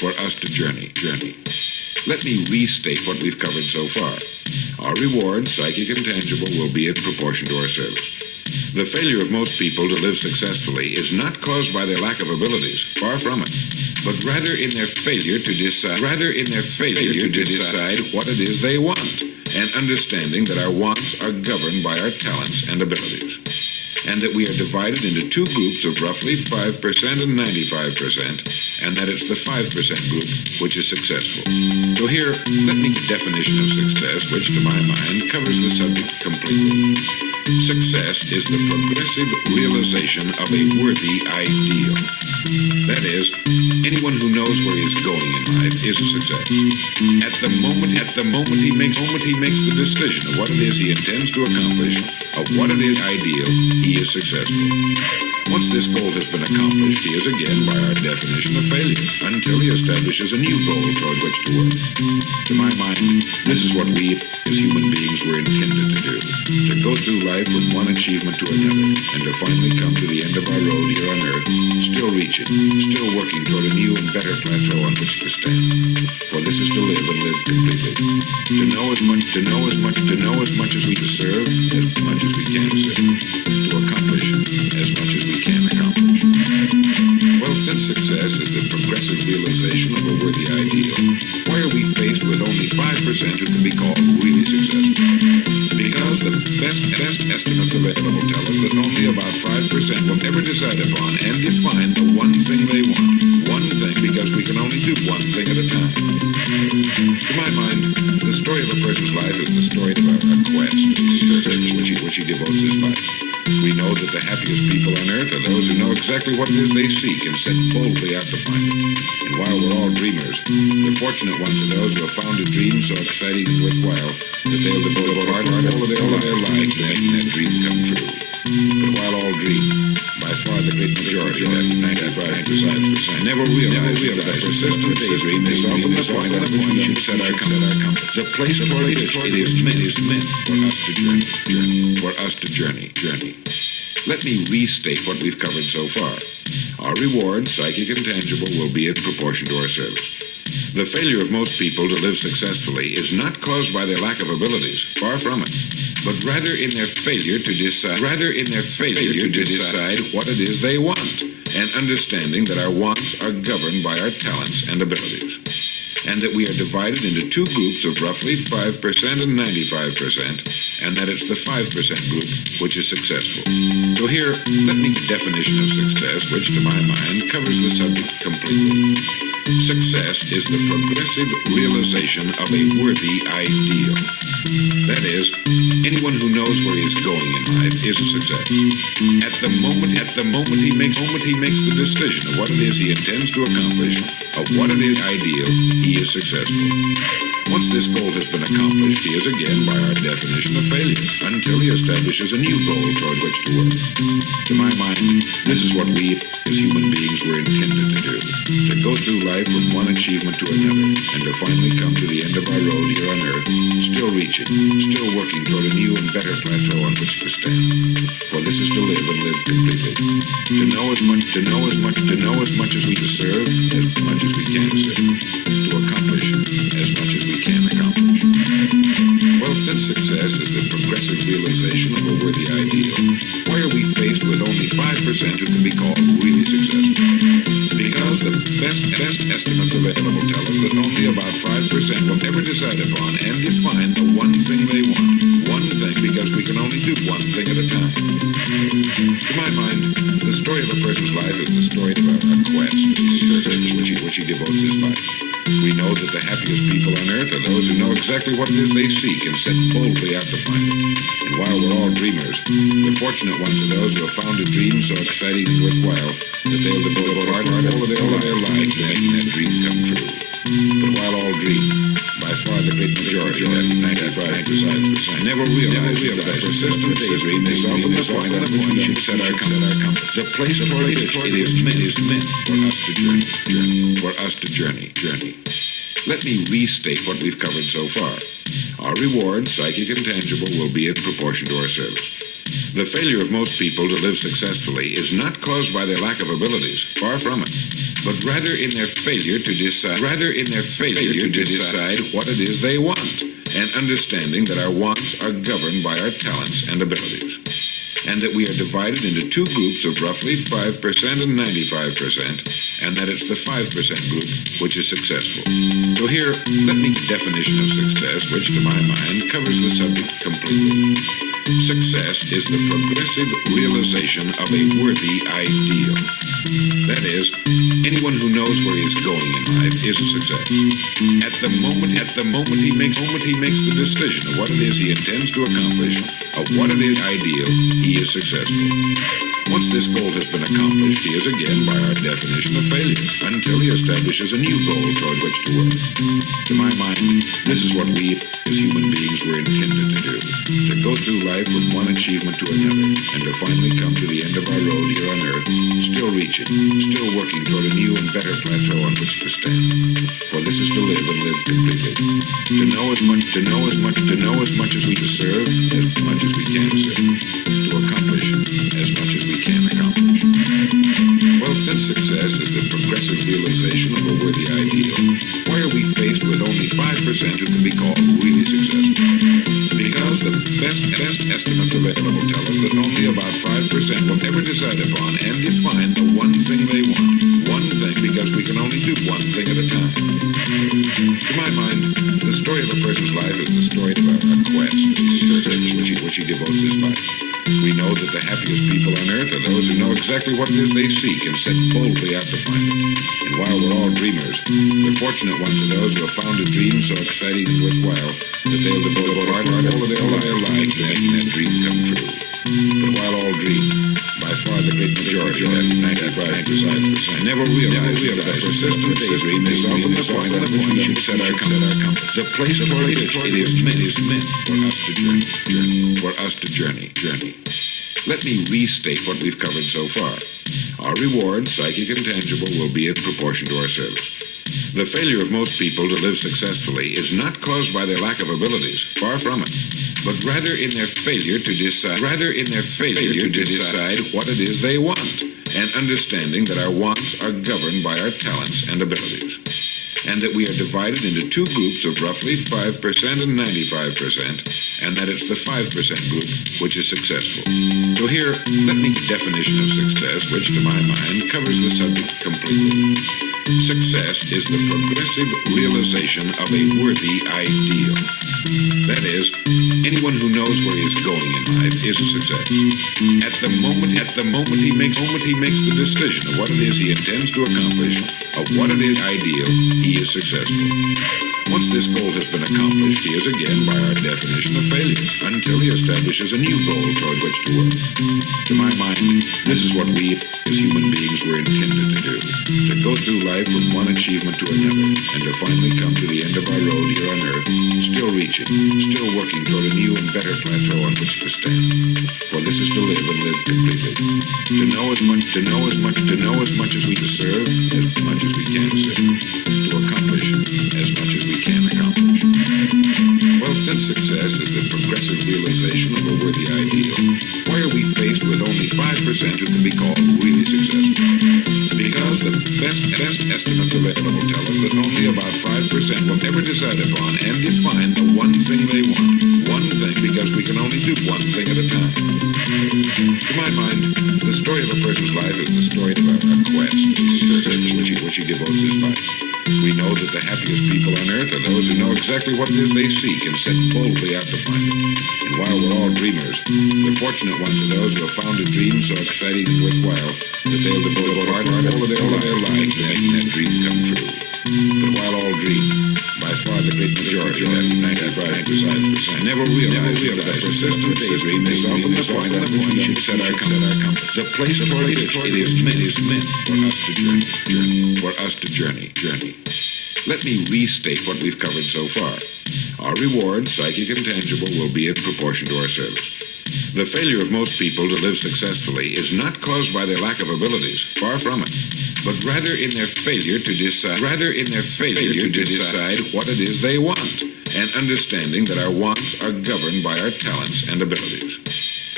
for us to journey. Let me restate what we've covered so far. Our reward, psychic and tangible, will be in proportion to our service. The failure of most people to live successfully is not caused by their lack of abilities, far from it, but rather in their failure to decide what it is they want, and understanding that our wants are governed by our talents and abilities, and that we are divided into two groups of roughly 5% and 95%, and that it's the 5% group which is successful. So here, let me give a definition of success, which to my mind covers the subject completely. Success is the progressive realization of a worthy ideal. That is, anyone who knows where he's going in life is a success. At the moment he makes the decision of what it is he intends to accomplish, of what it is ideal, he is successful. Once this goal has been accomplished, he is again, by our definition, a failure, until he establishes a new goal toward which to work. To my mind, this is what we, as human beings, were intended to do. To go through life from one achievement to another, and to finally come to the end of our road here on Earth, still reaching, still working toward a new and better plateau on which to stand. For this is to live and live completely. To know as much as we deserve, as much as we can serve. To accomplish as much as we can accomplish. Well, since success is the progressive realization of a worthy ideal, why are we faced with only 5% who can be called really successful? Because the best estimates available tell us that only about 5% will ever decide upon and define the one thing they want. One thing, because we can only do one thing at a time. To my mind, the story of a person's life is the story of a quest, a search which he devotes his life. We know that the happiest people on earth are those who know exactly what it is they seek and set boldly out to find it. And while we're all dreamers, the fortunate ones are those who have found a dream so exciting and worthwhile that they'll devote all of their lives to making that dream come true. But while all dream, by far the great majority, that 95%, never realize that persistent daydream is often the point at which we should set our compass. The place toward which it is meant for us to journey. Let me restate what we've covered so far. Our reward, psychic and tangible, will be in proportion to our service. The failure of most people to live successfully is not caused by their lack of abilities, far from it, but rather in their failure to decide what it is they want, and understanding that our wants are governed by our talents and abilities, and that we are divided into two groups of roughly 5% and 95%, and that it's the 5% group which is successful. So here, let me give a definition of success, which to my mind covers the subject completely. Success is the progressive realization of a worthy ideal. That is, anyone who knows where he's going in life is a success. At the moment he makes the decision of what it is he intends to accomplish, of what it is ideal, he is successful. Once this goal has been accomplished, he is again, by our definition, a failure, until he establishes a new goal toward which to work. To my mind, this is what we, as human beings, were intended to do. To go through life from one achievement to another, and to finally come to the end of our road here on Earth, still reaching, still working toward a new and better plateau on which to stand. For this is to live and live completely. To know as much as we deserve, as much as we can serve. To accomplish as much as we can accomplish. Well, since success is the progressive realization of a worthy ideal, why are we faced with only 5% who can be called really successful? Because the best estimates available tell us that only about 5% will ever decide upon and define the one thing they want. One thing, because we can only do one thing at a time. To my mind, the story of a person's life is the story of a quest, a search which he devotes his life. We know that the happiest people on earth are those who know exactly what it is they seek and set boldly out to find it. And while we're all dreamers, the fortunate ones are those who have found a dream so exciting and worthwhile that they'll devote all of their lives to making that dream come true. But while all dream, by far the great majority, that 95%, never realize that persistent daydream is often the point at which we should set our compass. The place toward which it is meant for us to journey. Let me restate what we've covered so far. Our reward, psychic and tangible, will be in proportion to our service. The failure of most people to live successfully is not caused by their lack of abilities, far from it, but rather in their failure to decide what it is they want, and understanding that our wants are governed by our talents and abilities, and that we are divided into two groups of roughly 5% and 95%, and that it's the 5% group which is successful. So here, let me give a definition of success, which to my mind covers the subject completely. Success is the progressive realization of a worthy ideal. That is, anyone who knows where he is going in life is a success. At the moment he makes the decision of what it is he intends to accomplish, of what it is ideal, he is successful. Once this goal has been accomplished, he is again, by our definition, a failure, until he establishes a new goal toward which to work. To my mind, this is what we, as human beings, were intended to do. To go through life from one achievement to another, and to finally come to the end of our road here on Earth, still reaching, still working toward a new and better plateau on which to stand. For this is to live and live completely. To know as much as we deserve, as much as we can serve. To accomplish as much as we can accomplish. Well, since success is the progressive realization of a worthy ideal, why are we faced with only 5% who can be called really successful? Because the best estimates available tell us that only about 5% will ever decide upon and define the one thing they want. One thing, because we can only do one thing at a time. To my mind, the story of a person's life is the story of a quest, a search which he devotes his life. We know that the happiest people on earth are those who know exactly what it is they seek and set boldly out to find it. And while we're all dreamers, the fortunate ones are those who have found a dream so exciting and worthwhile that they'll devote all of their lives to making that dream come true. But while all dream, by far the great majority, 95%, never realize that persistent daydream is often the point at which we should set our compass. The place toward which it is meant for us to journey. Let me restate what we've covered so far. Our reward, psychic and tangible, will be in proportion to our service. The failure of most people to live successfully is not caused by their lack of abilities, far from it, but rather in their failure to decide what it is they want, and understanding that our wants are governed by our talents and abilities, and that we are divided into two groups of roughly 5% and 95%, and that it's the 5% group which is successful. So here, let me give a definition of success, which to my mind covers the subject completely. Success is the progressive realization of a worthy ideal. That is, anyone who knows where he is going in life is a success. At the moment he makes the decision of what it is he intends to accomplish, of what it is ideal, he is successful. Once this goal has been accomplished, he is again, by our definition, a failure, until he establishes a new goal toward which to work. To my mind, this is what we, as human beings, were intended to do. To go through life from one achievement to another, and to finally come to the end of our road here on Earth, still reaching, still working toward a new and better plateau on which to stand. For this is to live and live completely. To know as much as we deserve, as much as we can serve. To accomplish as much as we can accomplish. Well, since success is the progressive realization of a worthy ideal, why are we faced with only 5% who can be called really successful? Because the best estimates available tell us that only about 5% will ever decide upon and define the one thing they want. One thing, because we can only do one thing at a time. To my mind, the story of a person's life is the story of a quest, a search which he devotes his life. We know that the happiest people on earth are those who know exactly what it is they seek and set boldly out to find it. And while we're all dreamers, the fortunate ones are those who have found a dream so exciting and worthwhile that they'll devote all of their lives to making that dream come true. But while all dream, by far the great majority, 95%, never realize that persistent daydream is often the point at which we should set our compass. The place toward which it is meant for us to journey. Let me restate what we've covered so far. Our reward, psychic and tangible, will be in proportion to our service. The failure of most people to live successfully is not caused by their lack of abilities, far from it, but rather in their failure to decide what it is they want, and understanding that our wants are governed by our talents and abilities,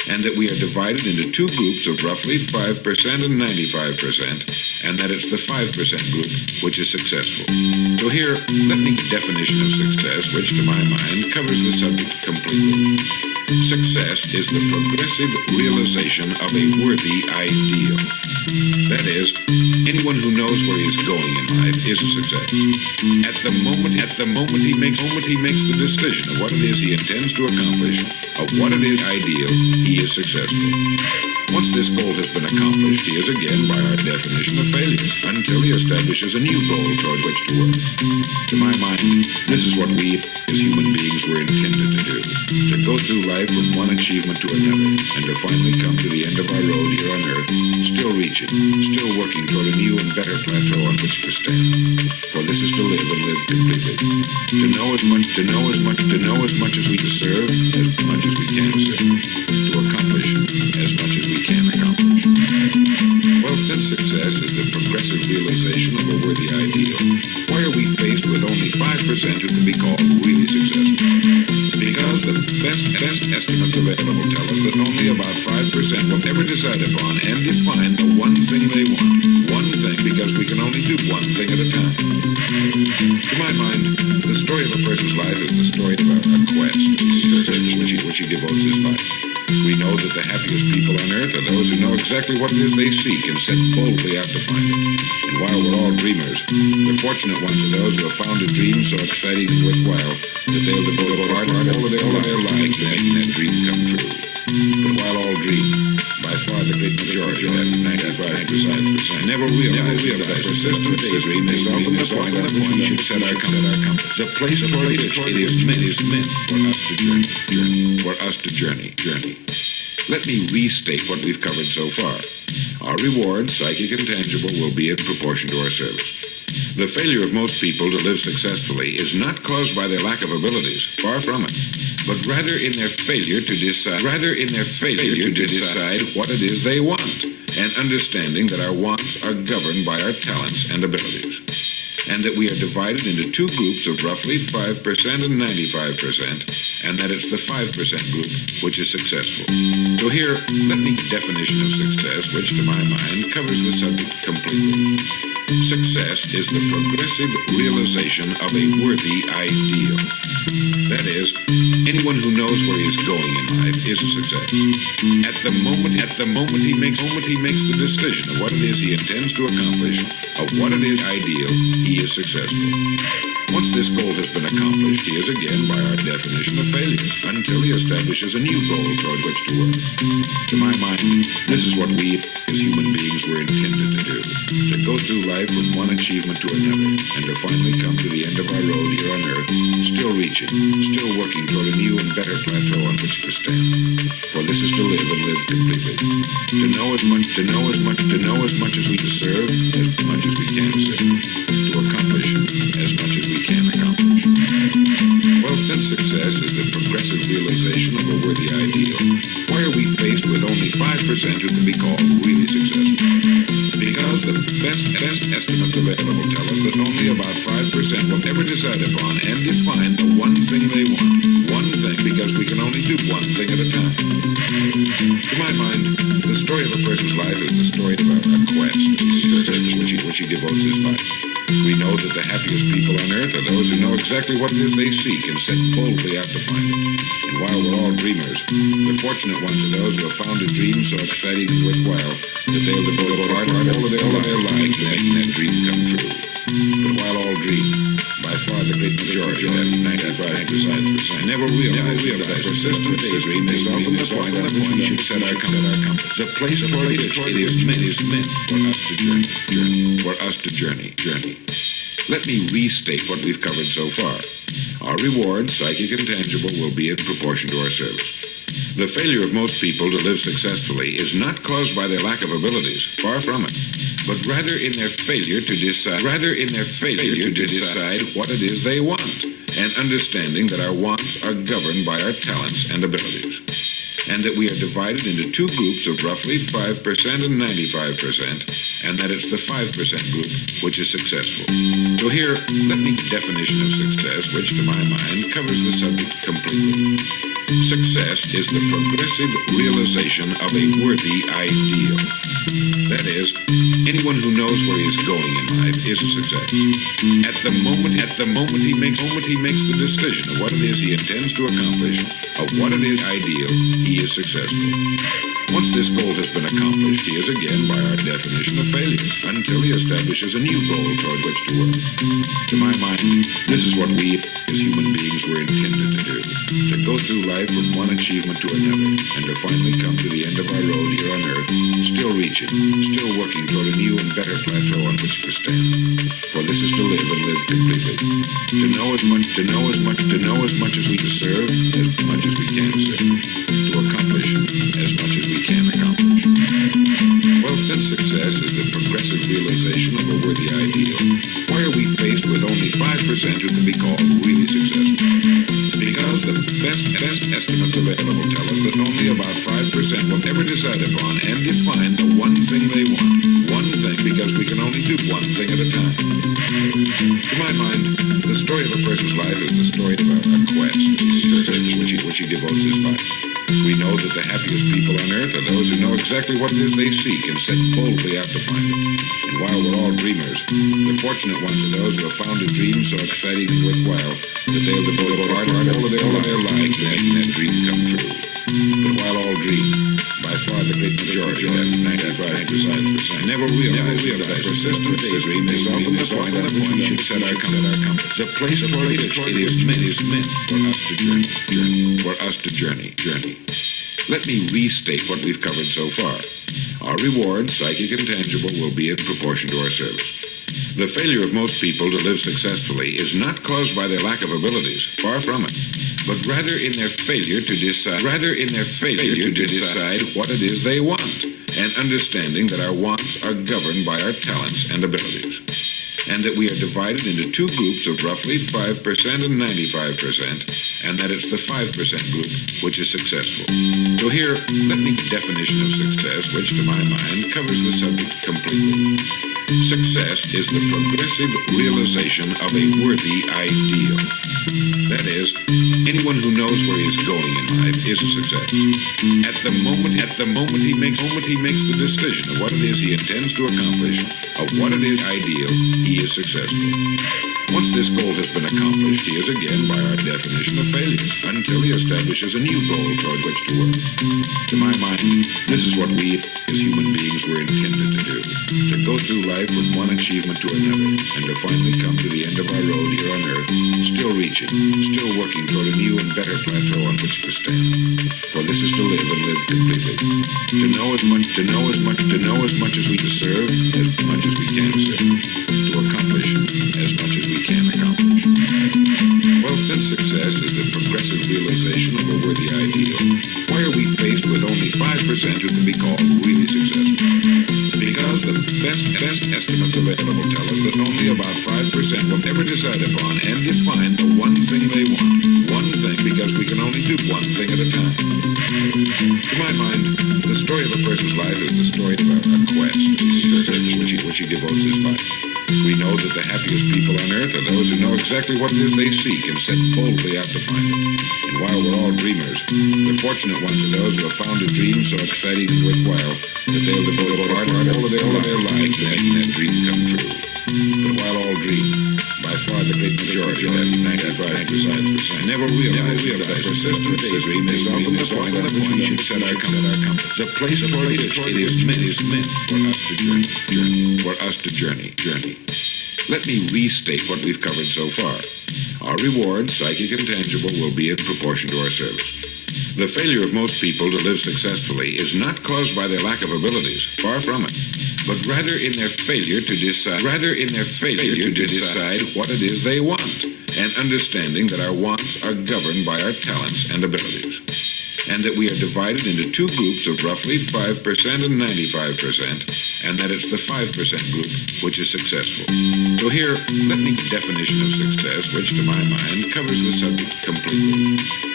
and that we are divided into two groups of roughly 5% and 95%, and that it's the 5% group which is successful. So here, let me give a definition of success, which to my mind covers the subject completely. Success is the progressive realization of a worthy ideal. That is, anyone who knows where he's going in life is a success. At the moment he makes the decision of what it is he intends to accomplish, of what it is ideal, he is successful. Once this goal has been accomplished, he is again, by our definition, a failure, until he establishes a new goal toward which to work. To my mind, this is what we, as human beings, were intended to do. To go through life from one achievement to another, and to finally come to the end of our road here on Earth, still reaching, still working toward a new and better plateau on which to stand. For this is to live and live completely. To know as much as we deserve, as much as we can serve. To accomplish as much as we can accomplish. Well, since success is the progressive realization of a worthy ideal, why are we faced with only 5% who can be called really successful? Because the best estimates available tell us that only about 5% will ever decide upon and define the one thing they want. One thing, because we can only do one thing at a time. To my mind, the story of a person's life is the story of a quest, a search which he devotes his life. We know that the happiest people on earth are those who know exactly what it is they seek and set boldly out to find it. And while we're all dreamers, the fortunate ones are those who have found a dream so exciting and worthwhile that they'll devote all of their lives to making that dream come true. But while all dream, by far the great majority, that 95%, never realize that persistent daydream is often the point on which we should set our compass. The place toward which it is meant for us to journey. Let me restate what we've covered so far. Our reward, psychic and tangible, will be in proportion to our service. The failure of most people to live successfully is not caused by their lack of abilities, far from it, but rather in their failure to decide what it is they want, and understanding that our wants are governed by our talents and abilities, and that we are divided into two groups of roughly 5% and 95%, and that it's the 5% group which is successful. So here, let me give a definition of success, which to my mind covers the subject completely. Success is the progressive realization of a worthy ideal. That is, anyone who knows where he's going in life is a success. At the moment he makes the decision of what it is he intends to accomplish, of what it is ideal, he is successful. Once this goal has been accomplished, he is again, by our definition, a failure, until he establishes a new goal toward which to work. To my mind, this is what we, as human beings, were intended to do. To go through life from one achievement to another, and to finally come to the end of our road here on Earth, still reaching, still working toward a new and better plateau on which to stand. For this is to live and live completely. To know as much as we deserve, as much as we can serve. To accomplish as much as we can accomplish. Well, since success is the progressive realization of a worthy ideal, why are we faced with only 5% who can be called really successful? Because the best estimates available tell us that only about 5% will ever decide upon and define the one thing they want. One thing, because we can only do one thing at a time. To my mind, the story of a person's life is the story of a quest, a search which he devotes his life. We know that the happiest people on earth are those who know exactly what it is they seek and set boldly out to find it. And while we're all dreamers, the fortunate ones are those who have found a dream so exciting and worthwhile that they'll devote all of their lives to making that dream come true. But while all dream, by far the great majority, that 95%, never realize that persistent daydream is often the point on which we should set our compass. The place toward which it is meant for us to journey. Let me restate what we've covered so far. Our reward, psychic and tangible, will be in proportion to our service. The failure of most people to live successfully is not caused by their lack of abilities, far from it, but rather in their failure to decide what it is they want, and understanding that our wants are governed by our talents and abilities, and that we are divided into two groups of roughly 5% and 95%, and that it's the 5% group which is successful. So here, let me give a definition of success, which to my mind covers the subject completely. Success is the progressive realization of a worthy ideal. That is, anyone who knows where he is going in life is a success. At the moment he makes the decision of what it is he intends to accomplish, of what it is ideal, he is successful. Once this goal has been accomplished, he is again, by our definition, a failure, until he establishes a new goal toward which to work. To my mind, this is what we, as human beings, were intended to do. To go through life from one achievement to another, and to finally come to the end of our road here on Earth, still reaching, still working toward a new and better plateau on which to stand. For this is to live and live completely. To know as much as we deserve, as much as we can serve. To accomplish as much as we can accomplish. Well, since success is the progressive realization of a worthy ideal, why are we faced with only 5% who can be called really successful? Because the best estimates available tell us that only about 5% will ever decide upon and define the one thing they want. One thing, because we can only do one thing at a time. To my mind, the story of a person's life is the story of a quest, a search which he devotes his life. We know that the happiest people on earth are those who know exactly what it is they seek and set boldly out to find it. And while we're all dreamers, the fortunate ones are those who have found a dream so exciting and worthwhile that they'll devote all of their lives to making that dream come true. But while all dream, by far the great majority, 95%, never realize that persistent daydream is often the point at which we should set our compass. The place toward which it is meant for us to journey. Let me restate what we've covered so far. Our reward, psychic and tangible, will be in proportion to our service. The failure of most people to live successfully is not caused by their lack of abilities, far from it, but rather in their failure to decide what it is they want, and understanding that our wants are governed by our talents and abilities, and that we are divided into two groups of roughly 5% and 95%, and that it's the 5% group which is successful. So here, let me give a definition of success, which to my mind covers the subject completely. Success is the progressive realization of a worthy ideal. That is, anyone who knows where he is going in life is a success. At the moment he makes the decision of what it is he intends to accomplish, of what it is ideal, he is successful. Once this goal has been accomplished, he is again, by our definition, a failure, until he establishes a new goal toward which to work. To my mind, this is what we, as human beings, were intended to do. To go through life from one achievement to another, and to finally come to the end of our road here on Earth, still reaching, still working toward a new and better plateau on which to stand. For this is to live and live completely. To know as much as we deserve, as much as we can serve. To accomplish as much as we can accomplish. Well, since success is the progressive realization of a worthy ideal, why are we faced with only 5% who can be called really successful? Because the best estimates available tell us that only about 5% will ever decide upon and define the one thing they want. One thing, because we can only do one thing at a time. To my mind, the story of a person's life is the story of a quest, a search which he devotes his life. We know that the happiest people on earth are those who know exactly what it is they seek and set boldly out to find it. And while we're all dreamers, the fortunate ones are those who have found a dream so exciting and worthwhile that they'll devote all of their lives to making that dream come true. But while all dream, by far the great majority, 95%, never realize that persistent daydream is often the point at which we should set our compass. The place toward which it is meant for us to journey. Let me restate what we've covered so far. Our reward, psychic and tangible, will be in proportion to our service. The failure of most people to live successfully is not caused by their lack of abilities, far from it, but rather in their failure to decide what it is they want, and understanding that our wants are governed by our talents and abilities, and that we are divided into two groups of roughly 5% and 95%, and that it's the 5% group which is successful. So here, let me give a definition of success, which to my mind covers the subject completely.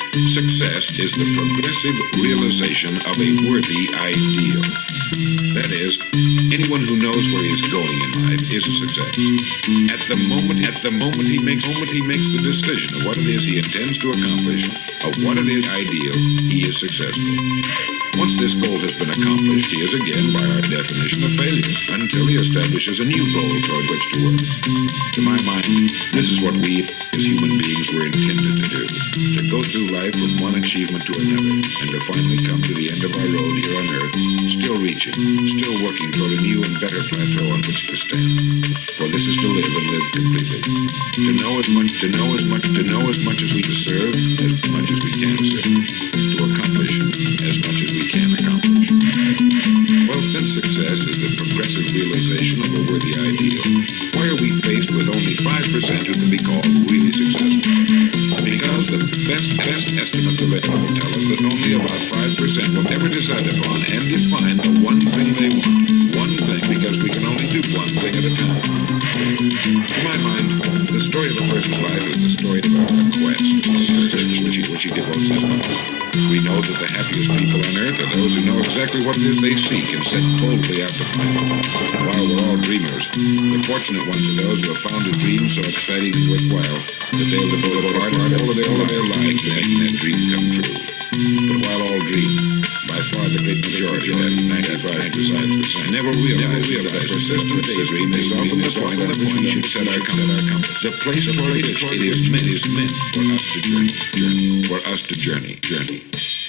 Success is the progressive realization of a worthy ideal. That is, anyone who knows where he is going in life is a success. At the moment he makes the decision of what it is he intends to accomplish, of what it is ideal, he is successful. Once this goal has been accomplished, he is again, by our definition, a failure, until he establishes a new goal toward which to work. To my mind, this is what we, as human beings, were intended to do. To go through life from one achievement to another, and to finally come to the end of our road here on Earth, still reaching, still working toward a new and better plateau on which to stand. For this is to live and live completely. To know as much as we deserve, as much as we can deserve. To accomplish as much as we can accomplish. Well, since success is the progressive realization of a worthy ideal, why are we faced with only 5% who can be called really successful? Because the best estimates available tell us that only about 5% will ever decide upon and define the one thing they want. One thing, because we can only do one thing at a time. To my mind, the story of a person's life is the story of a quest, a search which he devotes his life. We know that the happiest people on earth are those who know exactly what it is they seek and set boldly out to find it. And while we're all dreamers, the fortunate ones are those who have found a dream so exciting and worthwhile that they'll devote all of their lives to making that dream come true. But while all dream, by far the great majority, that 95%, never realize that persistent daydream is often the point at which we should set our compass. The place toward which it is meant for us to journey.